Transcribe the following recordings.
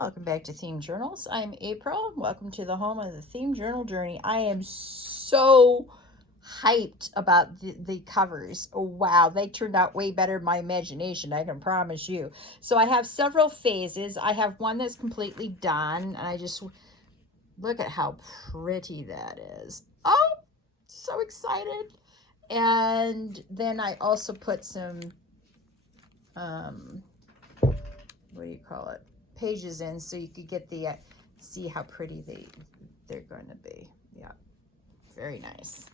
Welcome back to Themed Journals. I'm April. Welcome to the home of the Themed Journal Journey. I am so hyped about the covers. Oh, wow, they turned out way better than my imagination, I can promise you. So I have several phases. I have one that's completely done, and I just look at how pretty that is. Oh, so excited. And then I also put some, what do you call it? Pages in so you could get the see how pretty they're going to be. Yeah, very nice.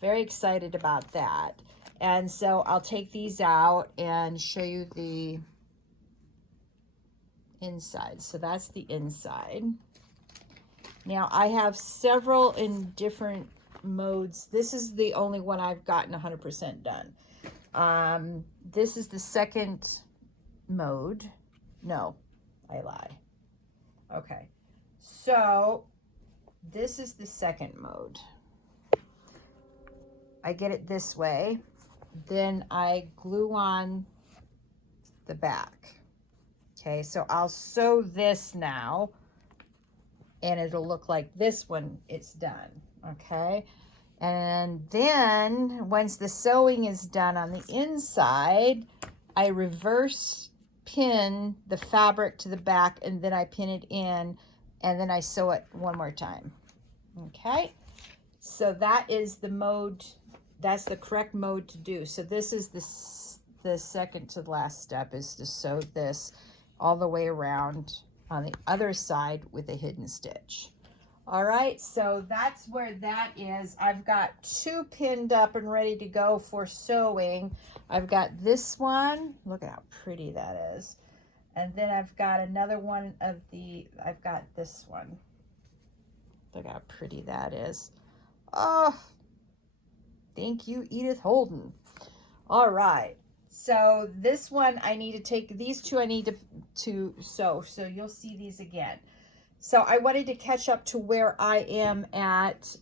Very excited about that. And so I'll take these out and show you the inside. So that's the inside. Now I have several in different modes. This is the only one I've gotten 100% done. This is the second mode. No, I lie. Okay, so this is the second mode. I get it this way, then I glue on the back. Okay, so I'll sew this now, and it'll look like this when it's done. Okay, and then once the sewing is done on the inside, I reverse pin the fabric to the back, and then I pin it in, and then I sew it one more time. Okay, so that is the mode, that's the correct mode to do. So this is the second to the last step, is to sew this all the way around on the other side with a hidden stitch. All right, so that's where that is. I've got two pinned up and ready to go for sewing. I've got this one, look at how pretty that is. And then I've got another one of I've got this one. Look how pretty that is. Oh, thank you, Edith Holden. All right, so this one I need to take, these two I need to sew, so you'll see these again. So I wanted to catch up to where I am at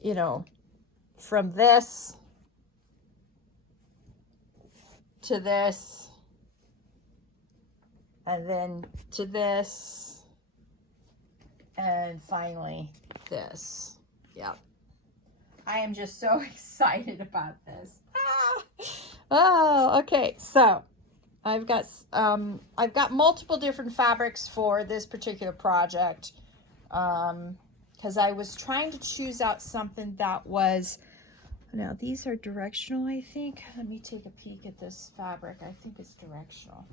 you know, from this to this, and then to this, and finally this. Yep. I am just so excited about this. Oh, okay. So I've got multiple different fabrics for this particular project, because I was trying to choose out something that was, now these are directional, I think. Let me take a peek at this fabric. I think it's directional.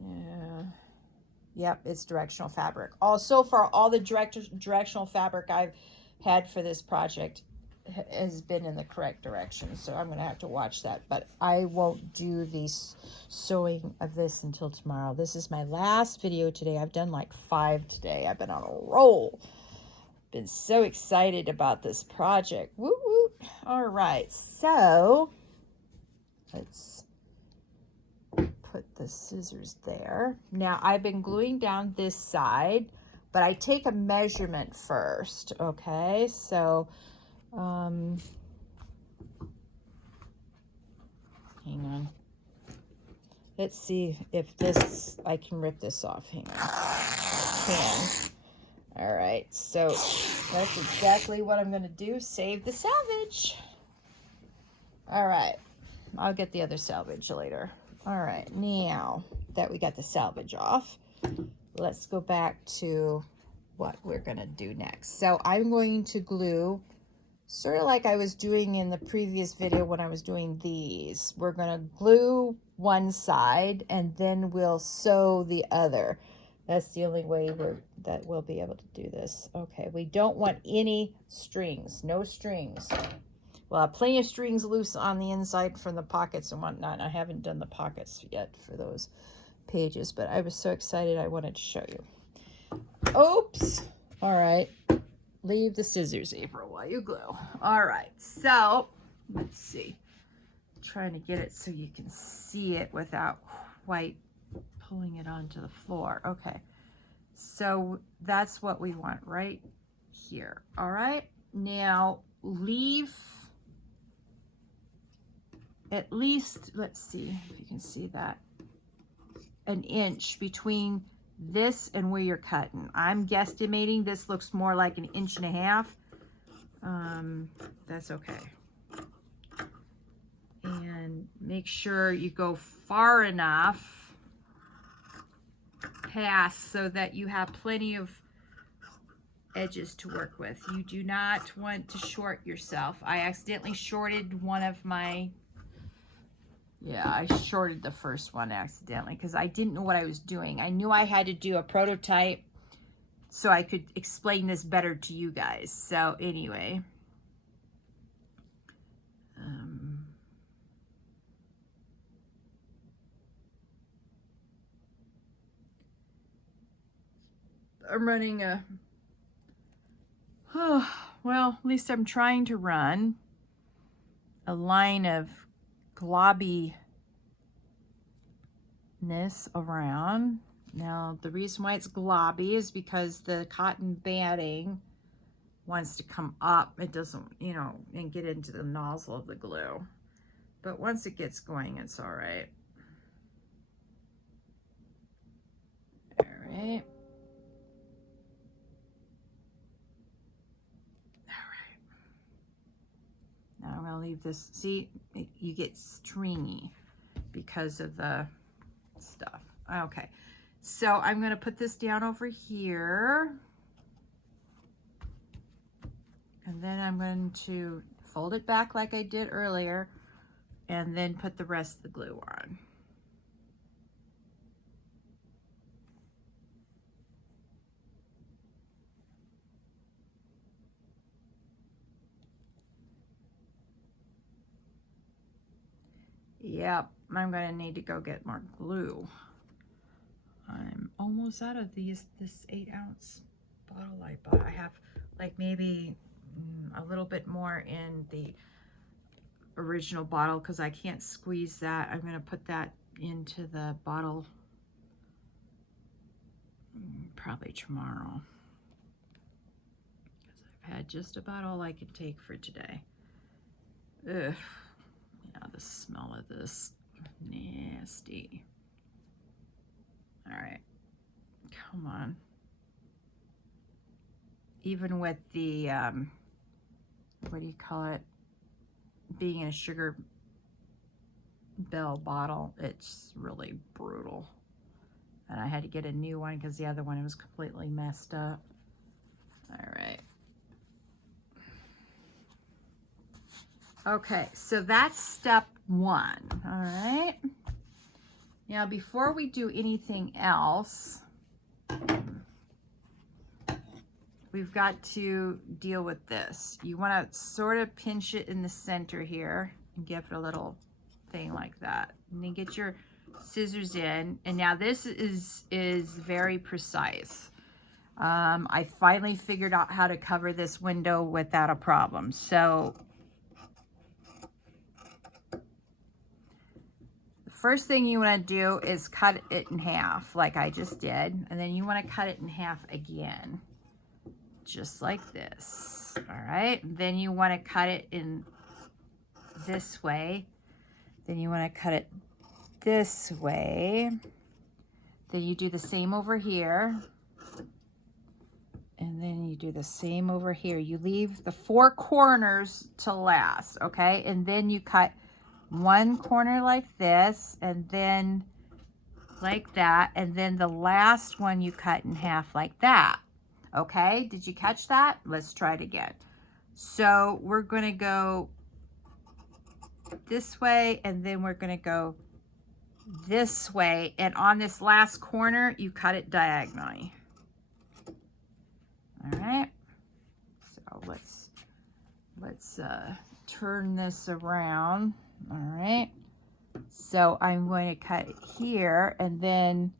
Yeah. Yep, it's directional fabric. So far, all the directional fabric I've had for this project has been in the correct direction, so I'm gonna have to watch that, but I won't do the sewing of this until tomorrow. This is my last video today. I've done like 5 today. I've been on a roll. Been so excited about this project. Woo woo. All right, so let's put the scissors there. Now I've been gluing down this side, but I take a measurement first. Okay, so hang on. Let's see if this, I can rip this off. Hang on. I can. All right, so that's exactly what I'm going to do. Save the salvage. All right, I'll get the other salvage later. All right, now that we got the salvage off, let's go back to what we're going to do next. So I'm going to glue, sort of like I was doing in the previous video when I was doing these. We're going to glue one side, and then we'll sew the other. That's the only way that we'll be able to do this. Okay, we don't want any strings, no strings. Well, I have plenty of strings loose on the inside from the pockets and whatnot. I haven't done the pockets yet for those pages, but I was so excited I wanted to show you. Oops. All right. Leave the scissors, April, while you glue. All right, so let's see. I'm trying to get it so you can see it without quite pulling it onto the floor. Okay, so that's what we want right here. All right, now leave at least, let's see if you can see that, an inch between this and where you're cutting. I'm guesstimating this looks more like 1.5 inches. That's okay. And make sure you go far enough past so that you have plenty of edges to work with. You do not want to short yourself. I accidentally shorted one of my, yeah, I shorted the first one accidentally because I didn't know what I was doing. I knew I had to do a prototype so I could explain this better to you guys. So anyway, I'm running a, well, at least I'm trying to run a line of globbiness around. Now, the reason why it's globby is because the cotton batting wants to come up. It doesn't, you know, and get into the nozzle of the glue. But once it gets going, it's all right. All right. Now I'm going to leave this, see, you get stringy because of the stuff. Okay, so I'm going to put this down over here. And then I'm going to fold it back like I did earlier and then put the rest of the glue on. Yep, I'm going to need to go get more glue. I'm almost out of this 8-ounce bottle I bought. I have like maybe a little bit more in the original bottle because I can't squeeze that. I'm going to put that into the bottle probably tomorrow because I've had just about all I can take for today. Ugh. Yeah, the smell of this, nasty. All right, come on. Even with the, what do you call it, being in a Sugar Bell bottle, it's really brutal. And I had to get a new one because the other one was completely messed up. All right. Okay, so that's step 1, all right? Now, before we do anything else, we've got to deal with this. You want to sort of pinch it in the center here and give it a little thing like that. And then get your scissors in, and now this is very precise. I finally figured out how to cover this window without a problem. So first thing you want to do is cut it in half like I just did, and then you want to cut it in half again just like this. All right, then you want to cut it in this way, then you want to cut it this way, then you do the same over here, and then you do the same over here. You leave the 4 corners to last, okay? And then you cut one corner like this, and then like that, and then the last one you cut in half like that. Okay, did you catch that? Let's try it again. So we're going to go this way, and then we're going to go this way, and on this last corner you cut it diagonally. All right, so let's turn this around. All right, so I'm going to cut it here, and then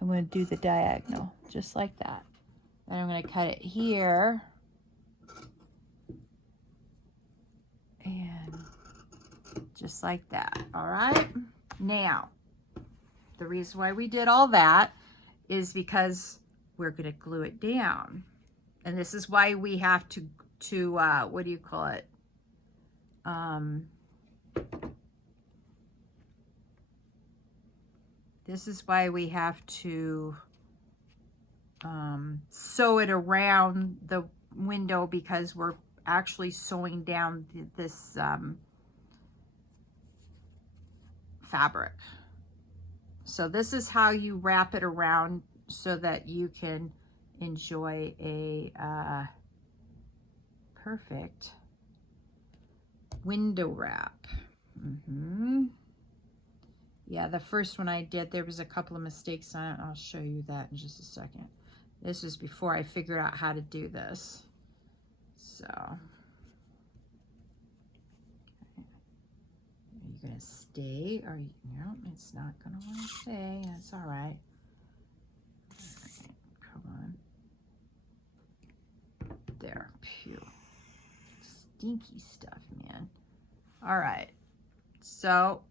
I'm going to do the diagonal just like that. Then I'm going to cut it here, and just like that. All right, now the reason why we did all that is because we're going to glue it down. And this is why we have to what do you call it? This is why we have to sew it around the window, because we're actually sewing down this fabric. So this is how you wrap it around so that you can enjoy a perfect window wrap. Yeah, the first one I did, there was a couple of mistakes on it. I'll show you that in just a second. This was before I figured out how to do this. So, are you gonna stay? Or no, it's not gonna want to stay. That's all right. Come on. There. Phew. Stinky stuff, man. All right. So,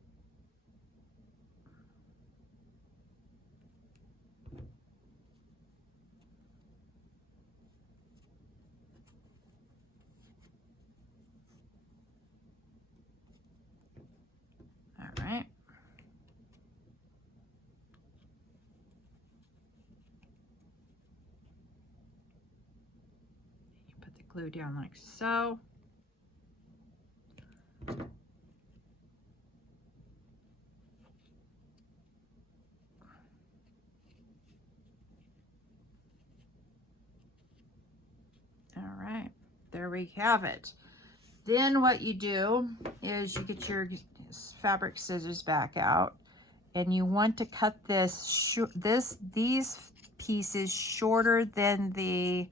all right. You put the glue down like so. All right, there we have it. Then what you do is you get your fabric scissors back out, and you want to cut these pieces shorter than the,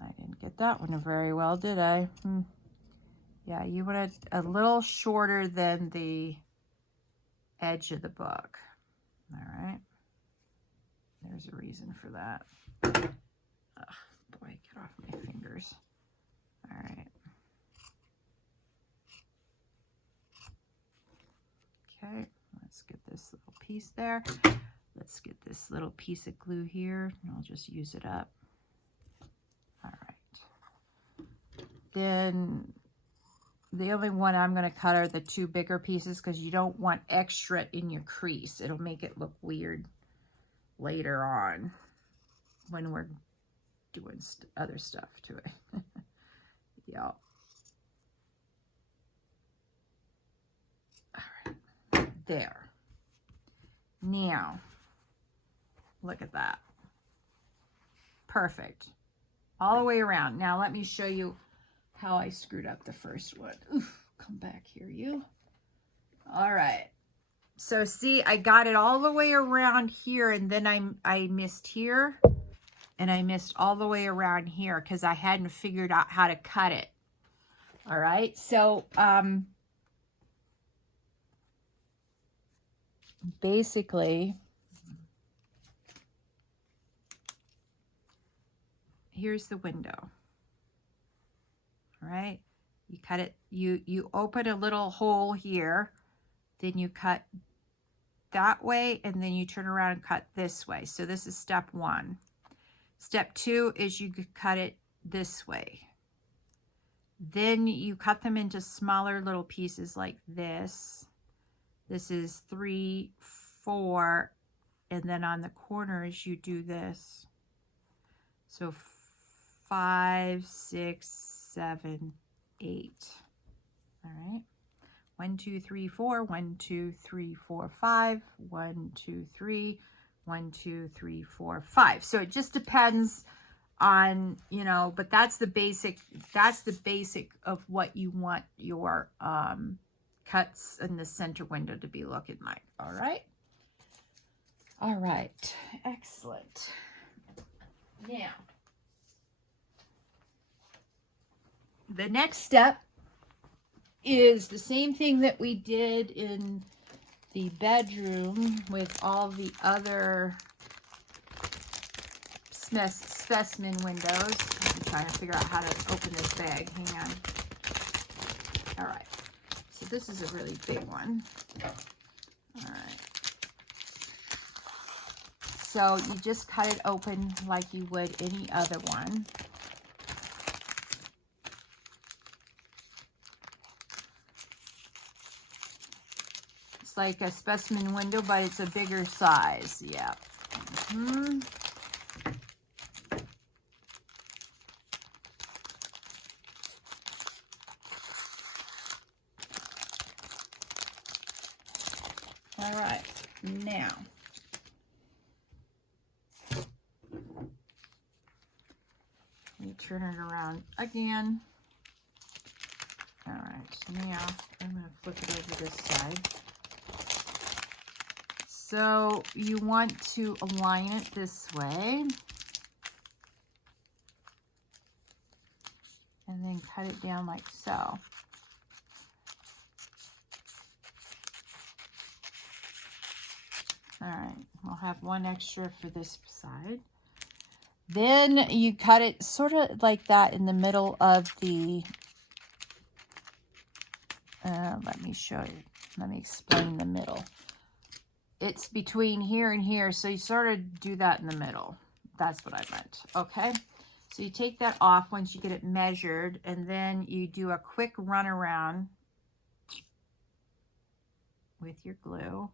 I didn't get that one very well, did I? Yeah, you want it a little shorter than the edge of the book. All right, there's a reason for that. Ugh, boy, get off my fingers. All right. Okay, let's get this little piece there. Let's get this little piece of glue here, and I'll just use it up. All right. Then the only one I'm going to cut are the two bigger pieces, because you don't want extra in your crease. It'll make it look weird later on when we're doing other stuff to it. Yeah. All right. There. Now, look at that. Perfect. All the way around. Now let me show you how I screwed up the first one. Oof, come back here, you. All right. So see, I got it all the way around here, and then I missed here, and I missed all the way around here because I hadn't figured out how to cut it. All right. So basically, here's the window. All right, you cut it, you open a little hole here, then you cut that way, and then you turn around and cut this way. So this is step one. Step two is you cut it this way. Then you cut them into smaller little pieces like this. This is 3, 4, and then on the corners you do this. So 5, 6, 7, 8. All right. 1, 2, 3, 4. 1, 2, 3, 4, 5. 1, 2, 3. 1, 2, 3, 4, 5. So it just depends on, you know, but that's the basic of what you want your cuts in the center window to be looking like. All right. All right. Excellent. Now, the next step is the same thing that we did in the bedroom with all the other specimen windows. I'm trying to figure out how to open this bag. Hang on. All right. So this is a really big one. All right. So you just cut it open like you would any other one. It's like a specimen window, but it's a bigger size. Yeah. All right, now you turn it around again. All right, now I'm going to flip it over this side. So you want to align it this way. And then cut it down like so. All right, we'll have one extra for this side. Then you cut it sort of like that in the middle of the, let me show you. Let me explain the middle. It's between here and here, so you sort of do that in the middle. That's what I meant, okay? So you take that off once you get it measured, and then you do a quick run around with your glue.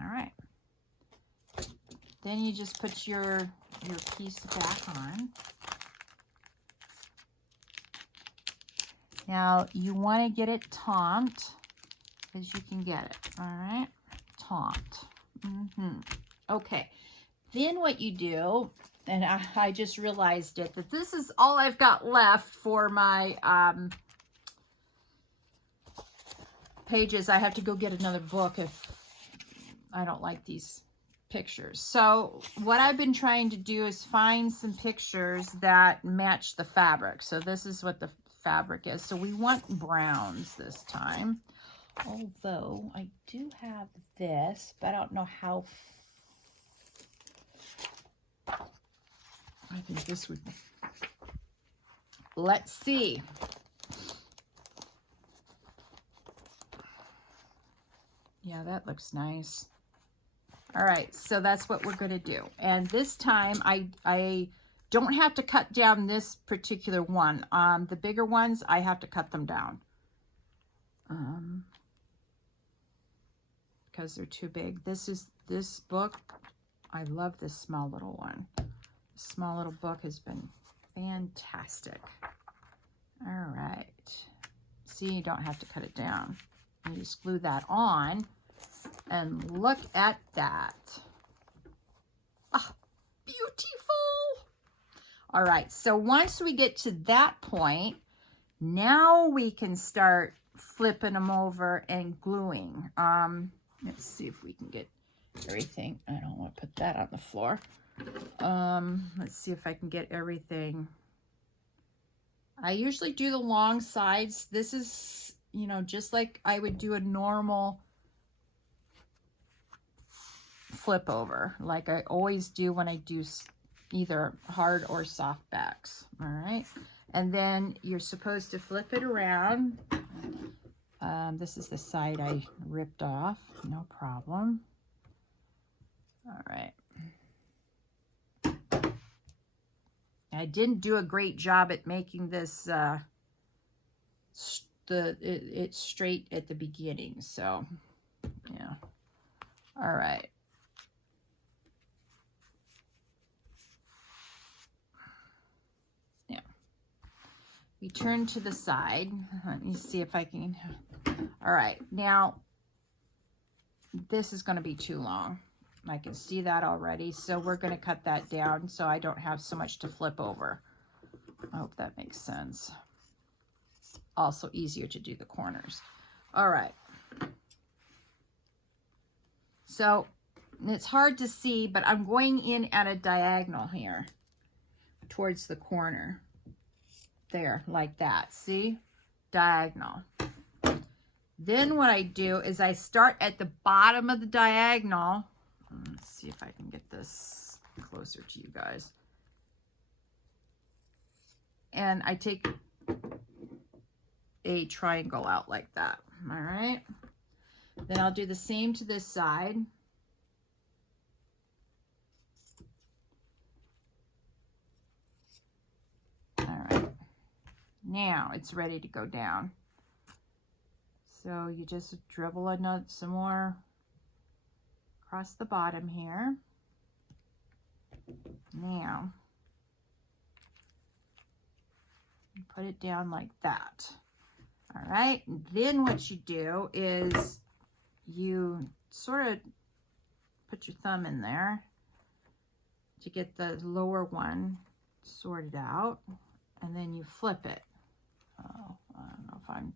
All right. Then you just put your piece back on. Now you want to get it tamped as you can get it. All right, tamped. Okay. Then what you do, and I just realized it, that this is all I've got left for my pages. I have to go get another book if I don't like these pictures. So what I've been trying to do is find some pictures that match the fabric. So this is what the fabric is. So we want browns this time. Although I do have this, but I don't know how. I think this would. Let's see. Yeah, that looks nice. All right, so that's what we're going to do. And this time I don't have to cut down this particular one. The bigger ones, I have to cut them down. Because they're too big. This book, I love this small little one. This small little book has been fantastic. All right. See, you don't have to cut it down. You just glue that on. And look at that. Ah, beautiful. All right, so once we get to that point, now we can start flipping them over and gluing. Let's see if we can get everything. I don't want to put that on the floor. Let's see if I can get everything. I usually do the long sides. This is, you know, just like I would do a normal flip over, like I always do when I do either hard or soft backs. All right, and then you're supposed to flip it around. This is the side I ripped off, no problem. All right, I didn't do a great job at making this it's straight at the beginning, so yeah. All right. We turn to the side. Let me see if I can. All right, now this is going to be too long. I can see that already, so we're going to cut that down so I don't have so much to flip over. I hope that makes sense. Also easier to do the corners. All right. So it's hard to see, but I'm going in at a diagonal here towards the corner. There, like that. See? Diagonal. Then what I do is I start at the bottom of the diagonal. Let's see if I can get this closer to you guys. and I take a triangle out like that. All right. Then I'll do the same to this side. All right. Now it's ready to go down. So you just dribble some more across the bottom here. Now, put it down like that. All right, and then what you do is you sort of put your thumb in there to get the lower one sorted out, and then you flip it. Oh, I don't know if I'm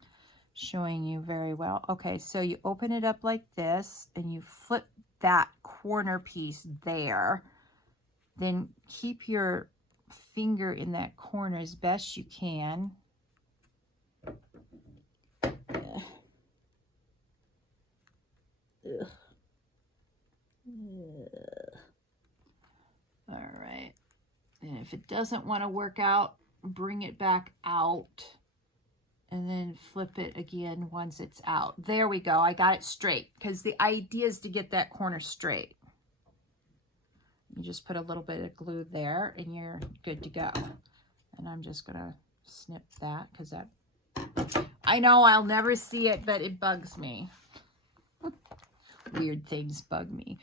showing you very well. Okay, so you open it up like this, and you flip that corner piece there. Then keep your finger in that corner as best you can. Ugh. All right. And if it doesn't want to work out, bring it back out and then flip it again once it's out. There we go. I got it straight, because the idea is to get that corner straight. You just put a little bit of glue there and you're good to go. And I'm just gonna snip that, because that, I know I'll never see it, but it bugs me. Weird things bug me.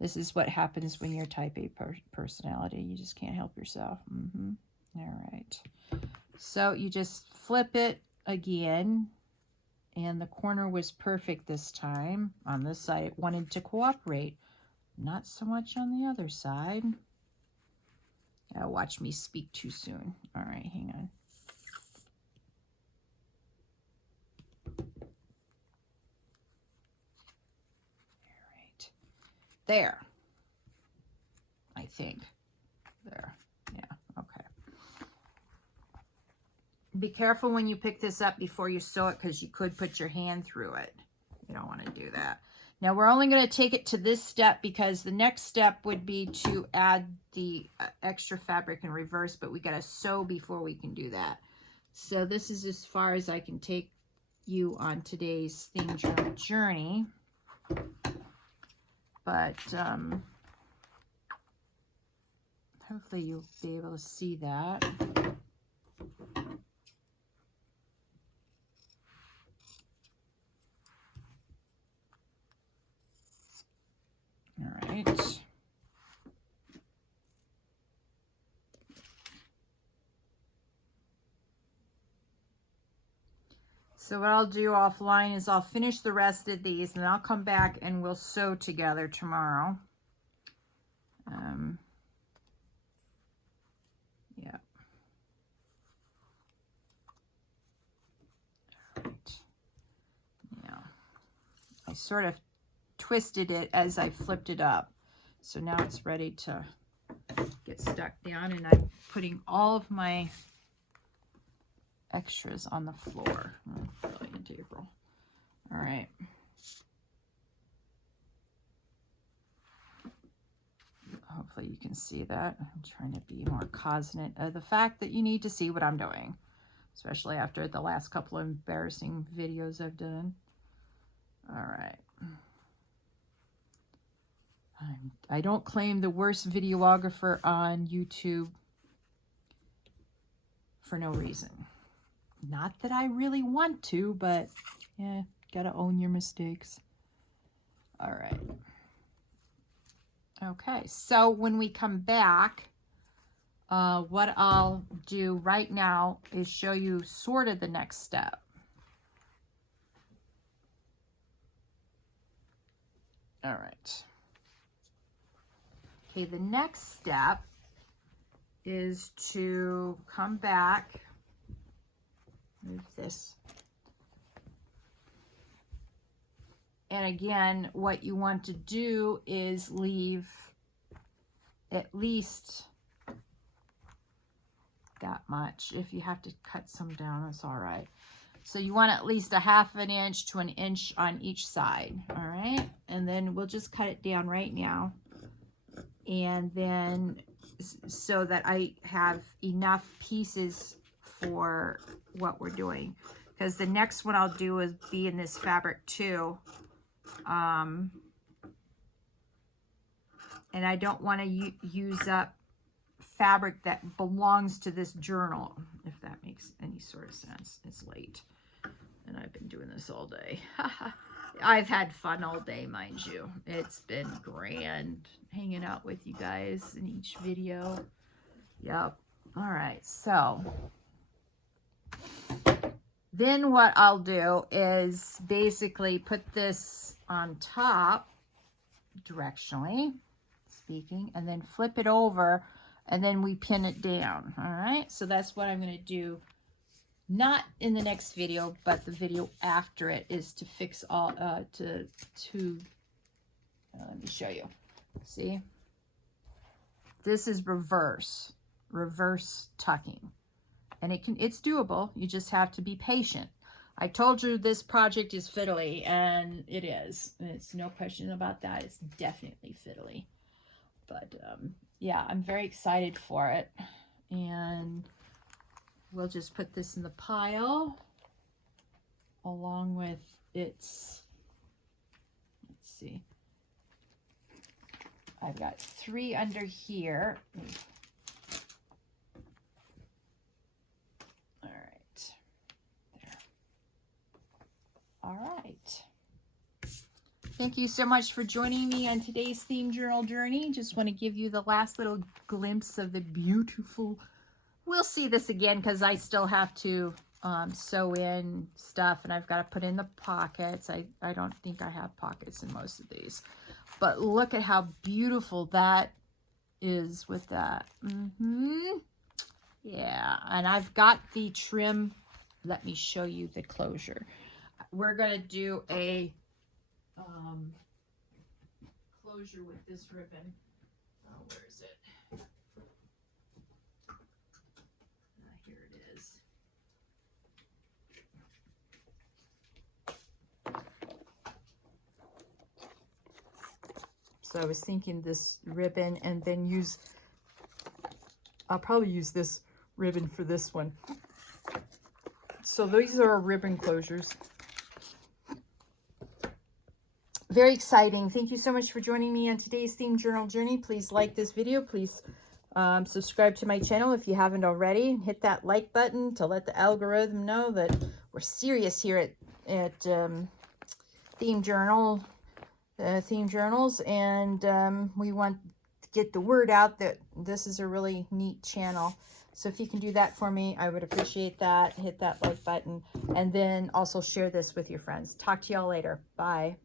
This is what happens when you're type A personality. You just can't help yourself. All right. So you just flip it again, and the corner was perfect this time. On this side, it wanted to cooperate. Not so much on the other side. Watch me speak too soon. All right, hang on. All right. There. I think. There. Yeah, okay. Be careful when you pick this up before you sew it, because you could put your hand through it. You don't want to do that. Now we're only going to take it to this step, because the next step would be to add the extra fabric in reverse, but we got to sew before we can do that. So this is as far as I can take you on today's Themed Journal journey. But hopefully you'll be able to see that. All right. So what I'll do offline is I'll finish the rest of these, and I'll come back and we'll sew together tomorrow. Yeah. All right. Now, I sort of twisted it as I flipped it up, so now it's ready to get stuck down, and I'm putting all of my extras on the floor. Brilliant, April. All right. Hopefully you can see that. I'm trying to be more cognizant of the fact that you need to see what I'm doing, especially after the last couple of embarrassing videos I've done. All right. I don't claim the worst videographer on YouTube for no reason. Not that I really want to, but yeah, gotta own your mistakes. All right. Okay, so when we come back, what I'll do right now is show you sort of the next step. All right. Okay, the next step is to come back, move this. And again, what you want to do is leave at least that much. If you have to cut some down, that's all right. So you want at least a 1/2 inch to 1 inch on each side, all right? And then we'll just cut it down right now. And then so that I have enough pieces for what we're doing, because the next one I'll do is be in this fabric too. And I don't want to use up fabric that belongs to this journal, if that makes any sort of sense. It's late and I've been doing this all day. I've had fun all day, mind you. It's been grand hanging out with you guys in each video. Yep. All right, so then what I'll do is basically put this on top, directionally speaking, and then flip it over, and then we pin it down. All right, so that's what I'm going to do, not in the next video, but the video after it, is to fix all let me show you. See, this is reverse tucking, and it's doable. You just have to be patient. I told you this project is fiddly, and it is. It's no question about that. It's definitely fiddly. But yeah, I'm very excited for it. And we'll just put this in the pile along with its, let's see, I've got 3 under here. All right, there. All right. Thank you so much for joining me on today's theme journal journey. Just want to give you the last little glimpse of the beautiful, we'll see this again because I still have to sew in stuff, and I've got to put in the pockets. I don't think I have pockets in most of these, but look at how beautiful that is with that. Yeah, and I've got the trim. Let me show you the closure. We're going to do a closure with this ribbon. Oh, where is it? Here it is. So I was thinking this ribbon, and then I'll probably use this ribbon for this one. So these are our ribbon closures. Very exciting. Thank you so much for joining me on today's theme journal journey. Please like this video. Please subscribe to my channel if you haven't already. Hit that like button to let the algorithm know that we're serious here at Theme Journals, and we want to get the word out that this is a really neat channel. So if you can do that for me, I would appreciate that. Hit that like button, and then also share this with your friends. Talk to y'all later. Bye.